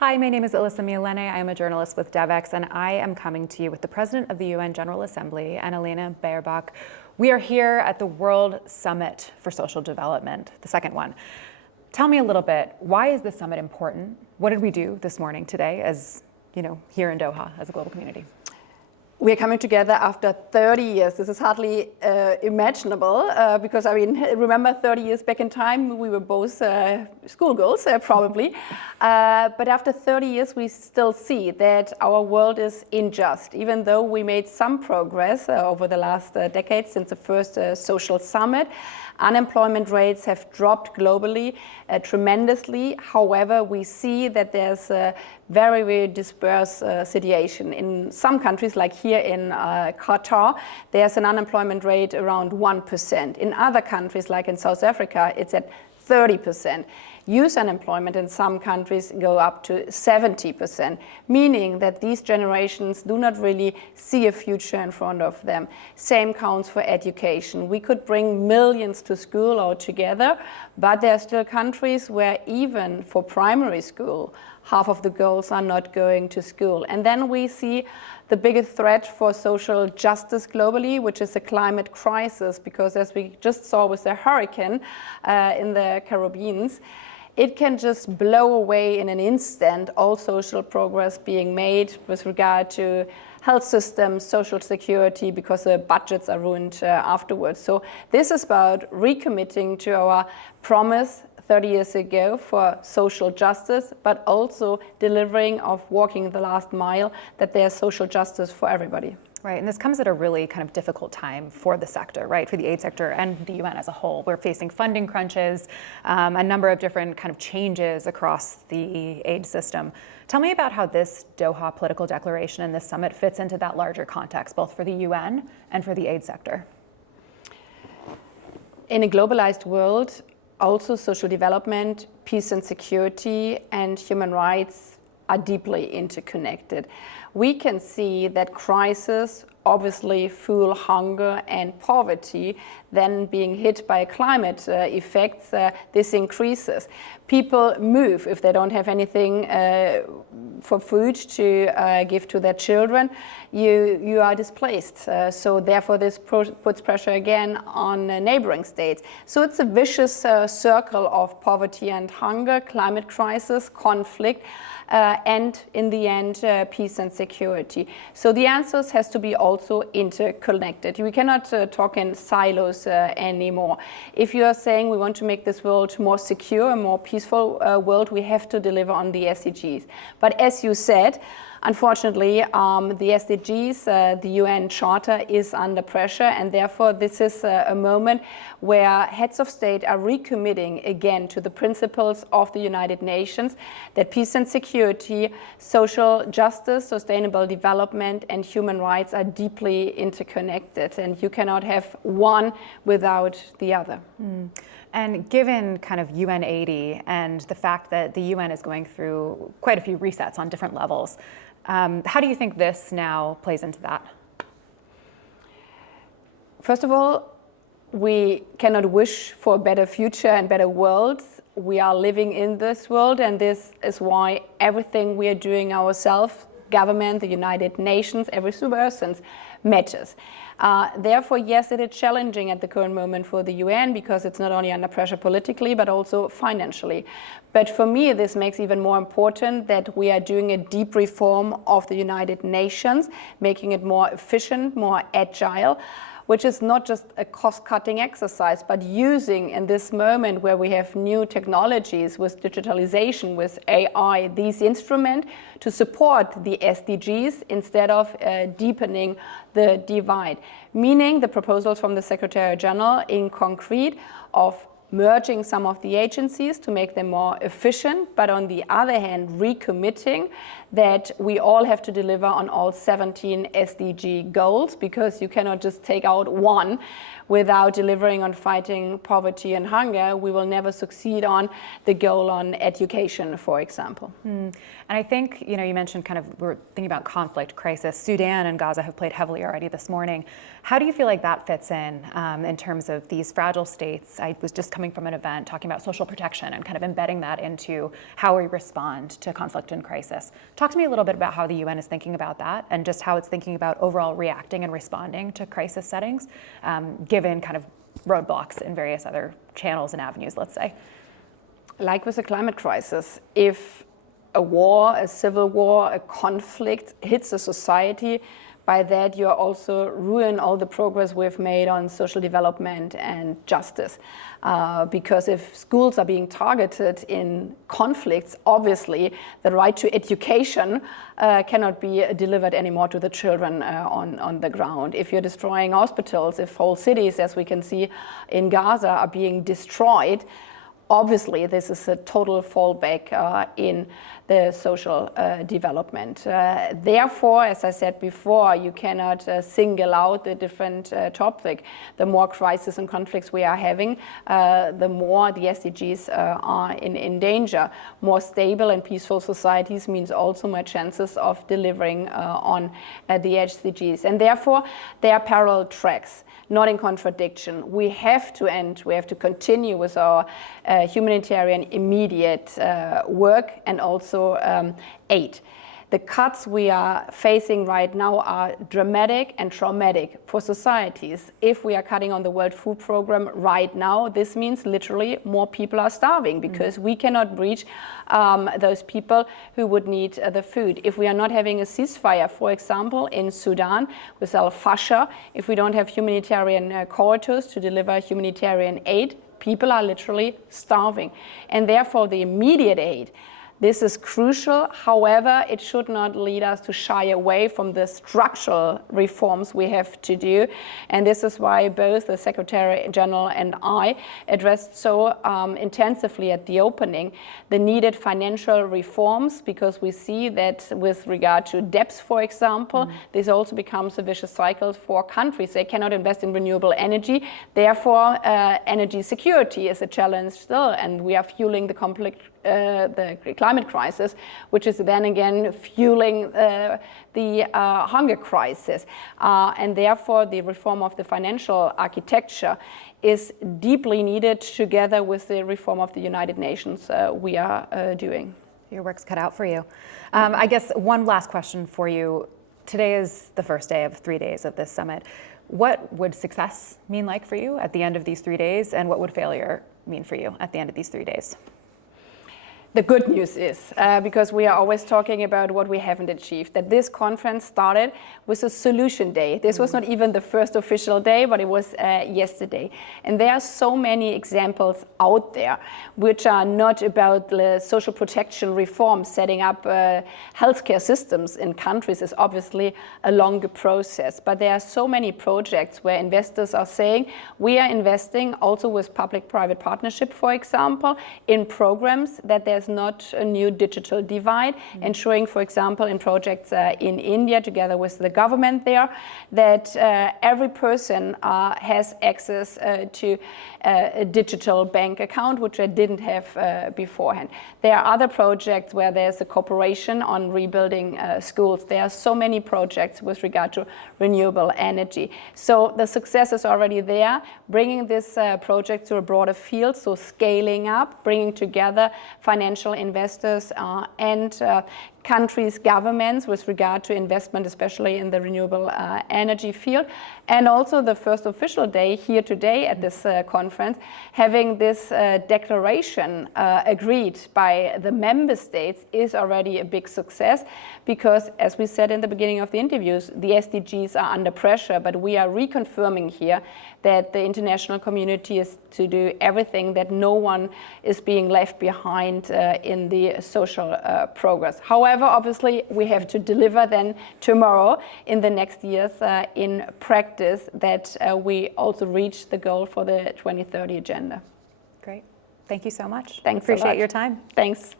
Hi, my name is Alyssa Mialene. I am a journalist with Devex, and I am coming to you with the President of the UN General Assembly, Annalena Baerbock. We are here at the World Summit for Social Development, the second one. Tell me a little bit, why is this summit important? What did we do this morning today as, here in Doha as a global community? We are coming together after 30 years. This is hardly imaginable because, remember 30 years back in time, we were both schoolgirls, probably. But after 30 years, we still see that our world is unjust. Even though we made some progress over the last decade since the first social summit, unemployment rates have dropped globally tremendously. However, we see that there's a very, very dispersed situation. In some countries, like here in Qatar, there's an unemployment rate around 1%. In other countries, like in South Africa, it's at 30%. Youth unemployment in some countries go up to 70%, meaning that these generations do not really see a future in front of them. Same counts for education. We could bring millions to school altogether, but there are still countries where even for primary school, half of the girls are not going to school. And then we see the biggest threat for social justice globally, which is the climate crisis, because as we just saw with the hurricane in the Caribbean, it can just blow away in an instant all social progress being made with regard to health systems, social security, because the budgets are ruined afterwards. So this is about recommitting to our promise 30 years ago for social justice, but also delivering of walking the last mile, that there's social justice for everybody. Right, and this comes at a really kind of difficult time for the sector, right, for the aid sector and the UN as a whole. We're facing funding crunches, a number of different kind of changes across the aid system. Tell me about how this Doha political declaration and this summit fits into that larger context, both for the UN and for the aid sector. In a globalized world, also social development, peace and security, and human rights are deeply interconnected. We can see that crises obviously fuel hunger and poverty. Then being hit by climate effects, this increases. People move if they don't have anything for food to give to their children. You are displaced. So therefore this puts pressure again on neighboring states. So it's a vicious circle of poverty and hunger, climate crisis, conflict, and in the end, peace and security. So the answers has to be also interconnected. We cannot talk in silos anymore. If you are saying we want to make this world more secure, a more peaceful world, we have to deliver on the SDGs. But as you said, unfortunately, the SDGs, the UN Charter, is under pressure, and therefore this is a moment where heads of state are recommitting again to the principles of the United Nations, that peace and security, social justice, sustainable development, and human rights are deeply interconnected, and you cannot have one without the other. And given kind of UN 80 and the fact that the UN is going through quite a few resets on different levels, how do you think this now plays into that? First of all, we cannot wish for a better future and better worlds. We are living in this world, and this is why everything we are doing ourselves, government, the United Nations, every person matters. Therefore, yes, it is challenging at the current moment for the UN because it's not only under pressure politically, but also financially. But for me, this makes even more important that we are doing a deep reform of the United Nations, making it more efficient, more agile, which is not just a cost-cutting exercise, but using in this moment where we have new technologies with digitalization, with AI, these instruments to support the SDGs instead of deepening the divide. Meaning the proposals from the Secretary General in concrete of merging some of the agencies to make them more efficient, but on the other hand, recommitting that we all have to deliver on all 17 SDG goals, because you cannot just take out one without delivering on fighting poverty and hunger. We will never succeed on the goal on education, for example. And I think, you mentioned we're thinking about conflict, crisis. Sudan and Gaza have played heavily already this morning. How do you feel like that fits in terms of these fragile states? I was just coming coming from an event, talking about social protection and kind of embedding that into how we respond to conflict and crisis. Talk to me a little bit about how the UN is thinking about that and just how it's thinking about overall reacting and responding to crisis settings, given kind of roadblocks in various other channels and avenues, let's say. Like with the climate crisis, if a war, a civil war, a conflict hits a society, by that you also ruin all the progress we've made on social development and justice. Because if schools are being targeted in conflicts, obviously the right to education cannot be delivered anymore to the children on the ground. If you're destroying hospitals, if whole cities, as we can see in Gaza, are being destroyed, obviously, this is a total fallback in the social development. Therefore, as I said before, you cannot single out the different topic. The more crises and conflicts we are having, the more the SDGs are in danger. More stable and peaceful societies means also more chances of delivering on the SDGs. And therefore, they are parallel tracks, not in contradiction. We have to continue with our humanitarian immediate work and also aid. The cuts we are facing right now are dramatic and traumatic for societies. If we are cutting on the World Food Programme right now, this means literally more people are starving because we cannot reach those people who would need the food. If we are not having a ceasefire, for example, in Sudan with al-Fasher, if we don't have humanitarian corridors to deliver humanitarian aid, people are literally starving. And therefore, the immediate aid, this is crucial. However, it should not lead us to shy away from the structural reforms we have to do. And this is why both the Secretary General and I addressed so intensively at the opening the needed financial reforms, because we see that with regard to debts, for example, this also becomes a vicious cycle for countries. They cannot invest in renewable energy. Therefore, energy security is a challenge still, and we are fueling the conflict, the climate crisis, which is then again fueling the hunger crisis. And therefore, the reform of the financial architecture is deeply needed together with the reform of the United Nations we are doing. Your work's cut out for you. I guess one last question for you. Today is the first day of 3 days of this summit. What would success mean like for you at the end of these 3 days, and what would failure mean for you at the end of these 3 days? The good news is, because we are always talking about what we haven't achieved, that this conference started with a solution day. This was not even the first official day, but it was yesterday. And there are so many examples out there which are not about the social protection reform. Setting up healthcare systems in countries is obviously a longer process. But there are so many projects where investors are saying, we are investing also with public-private partnership, for example, in programs that there's not a new digital divide, ensuring, for example, in projects in India, together with the government there, that every person has access to a digital bank account, which I didn't have beforehand. There are other projects where there's a cooperation on rebuilding schools. There are so many projects with regard to renewable energy. So the success is already there, bringing this project to a broader field, so scaling up, bringing together financial investors and countries' governments with regard to investment, especially in the renewable energy field. And also the first official day here today at this conference, having this declaration agreed by the member states is already a big success, because as we said in the beginning of the interviews, the SDGs are under pressure, but we are reconfirming here that the international community is to do everything that no one is being left behind in the social progress. However, obviously, we have to deliver then tomorrow in the next years in practice that we also reach the goal for the 2030 agenda. Great. Thank you so much. Thanks. Appreciate your time. Thanks.